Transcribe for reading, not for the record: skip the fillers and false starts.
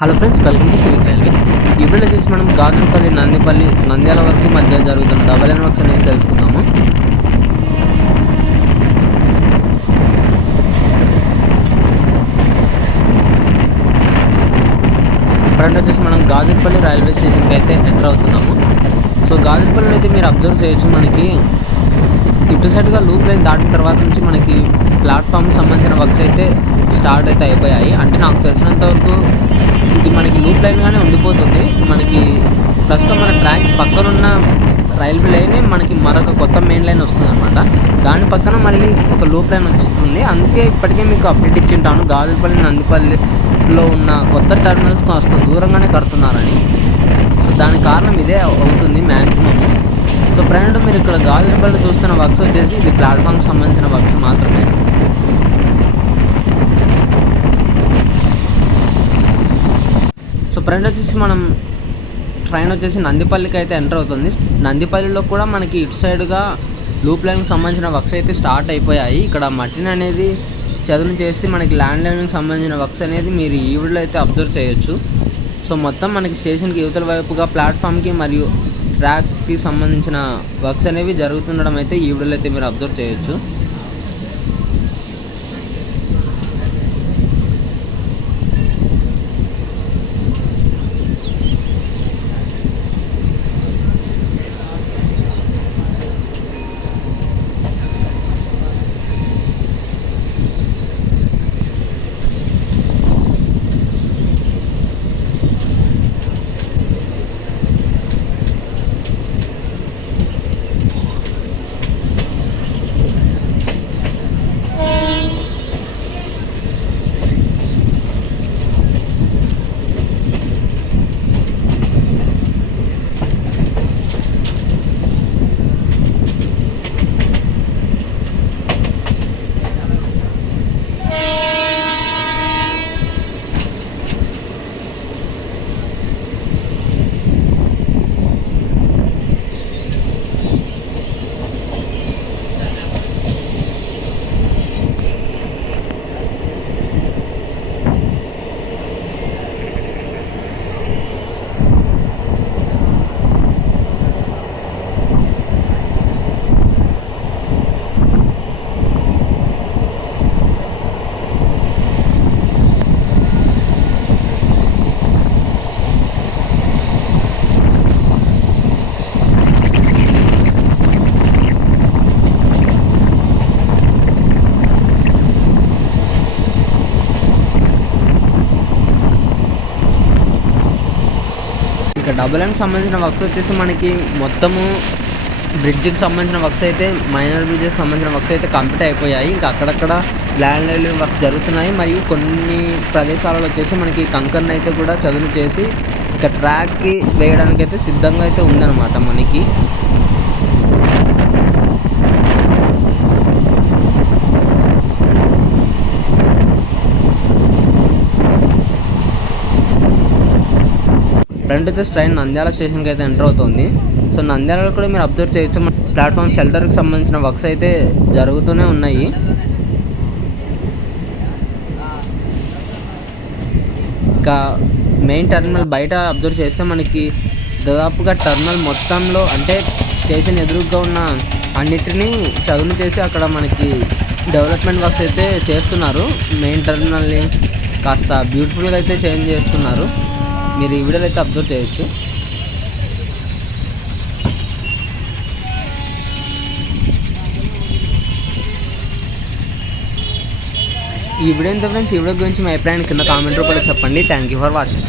Hello friends, welcome to civic railways. ఈ వీడియోలో చేసి మనం గాజులపల్లి నందిపల్లి నంద్యాల వరకు మధ్య జరుగుతున్న డబల్ లైన్ వర్క్స్ అనేవి తెలుసుకుందాము. ఇప్పుడంటే వచ్చేసి మనం గాజులపల్లి రైల్వే స్టేషన్కి అయితే ఎంటర్ అవుతున్నాము. సో గాజులపల్లిలో అయితే మీరు అబ్జర్వ్ చేయొచ్చు, మనకి ఇటు సైడ్గా లూప్ లైన్ దాటిన తర్వాత నుంచి మనకి ప్లాట్ఫామ్కి సంబంధించిన వర్క్స్ అయితే స్టార్ట్ అయితే అయిపోయాయి. అంటే నాకు తెలిసినంత వరకు ఇది మనకి లూప్ లైన్గానే ఉండిపోతుంది. మనకి ప్రస్తుతం మన ట్రాక్ పక్కనున్న రైల్వే లైనే మనకి మరొక కొత్త మెయిన్ లైన్ వస్తుంది అనమాట. దాని పక్కన మళ్ళీ ఒక లూప్ లైన్ వస్తుంది. అందుకే ఇప్పటికే మీకు అప్డేట్ ఇచ్చింటాను, గాజులపల్లి నందిపల్లిలో ఉన్న కొత్త టెర్మినల్స్ కాస్త దూరంగానే కడుతున్నారని. సో దానికి కారణం ఇదే అవుతుంది మ్యాక్సిమము. సో ప్రయాణం మీరు ఇక్కడ గాజులపల్లి చూస్తున్న వర్క్స్ వచ్చేసి ఇది ప్లాట్ఫామ్కి సంబంధించిన వర్క్స్ మాత్రమే. సో ఫ్రెండ్ వచ్చేసి మనం ట్రైన్ వచ్చేసి నందిపల్లికి అయితే ఎంటర్ అవుతుంది. నందిపల్లిలో కూడా మనకి ఇటు సైడ్గా లూప్ లైన్కి సంబంధించిన వర్క్స్ అయితే స్టార్ట్ అయిపోయాయి. ఇక్కడ మట్టిని అనేది చదును చేసి మనకి ల్యాండ్ లైన్కి సంబంధించిన వర్క్స్ అనేది మీరు ఈ వీడియోలో అయితే అబ్జర్వ్ చేయొచ్చు. సో మొత్తం మనకి స్టేషన్కి యువతల వైపుగా ప్లాట్ఫామ్కి మరియు ట్రాక్కి సంబంధించిన వర్క్స్ అనేవి జరుగుతుండడం అయితే ఈ వీడియోలో అయితే మీరు అబ్జర్వ్ చేయొచ్చు. ఇక డబుల్ లైన్కి సంబంధించిన వర్క్స్ వచ్చేసి మనకి మొత్తము బ్రిడ్జ్కి సంబంధించిన వర్క్స్ అయితే, మైనర్ బ్రిడ్జ్కి సంబంధించిన వర్క్స్ అయితే కంప్లీట్ అయిపోయాయి. ఇంకా అక్కడక్కడ ల్యాండ్ లైన్ వర్క్స్ జరుగుతున్నాయి. మరియు కొన్ని ప్రదేశాలలో వచ్చేసి మనకి కంకర్ని అయితే కూడా చదును చేసి ఇక ట్రాక్కి వేయడానికైతే సిద్ధంగా అయితే ఉందన్నమాట మనకి. ఫ్రంట్ వచ్చేసి ట్రైన్ నంద్యాల స్టేషన్కి అయితే ఎంటర్ అవుతుంది. సో నంద్యాలలో కూడా మీరు అబ్జర్వ్ చేయొచ్చు, ప్లాట్ఫామ్ షెల్టర్కి సంబంధించిన వర్క్స్ అయితే జరుగుతూనే ఉన్నాయి. ఇంకా మెయిన్ టర్మినల్ బయట అబ్జర్వ్ చేస్తే మనకి దాదాపుగా టర్మినల్ మొత్తంలో అంటే స్టేషన్ ఎదురుగా ఉన్న అన్నిటినీ చదును చేసి అక్కడ మనకి డెవలప్మెంట్ వర్క్స్ అయితే చేస్తున్నారు. మెయిన్ టర్మినల్ని కాస్త బ్యూటిఫుల్గా అయితే చేంజ్ చేస్తున్నారు. మీరు ఈ వీడియోలో అయితే అబ్జర్వ్ చేయొచ్చు. ఈ వీడియో ఎంత ఫ్రెండ్స్, ఈ వీడియో గురించి మీ అభిప్రాయాన్ని కింద కామెంట్ రూపంలో చెప్పండి. Thank you for watching.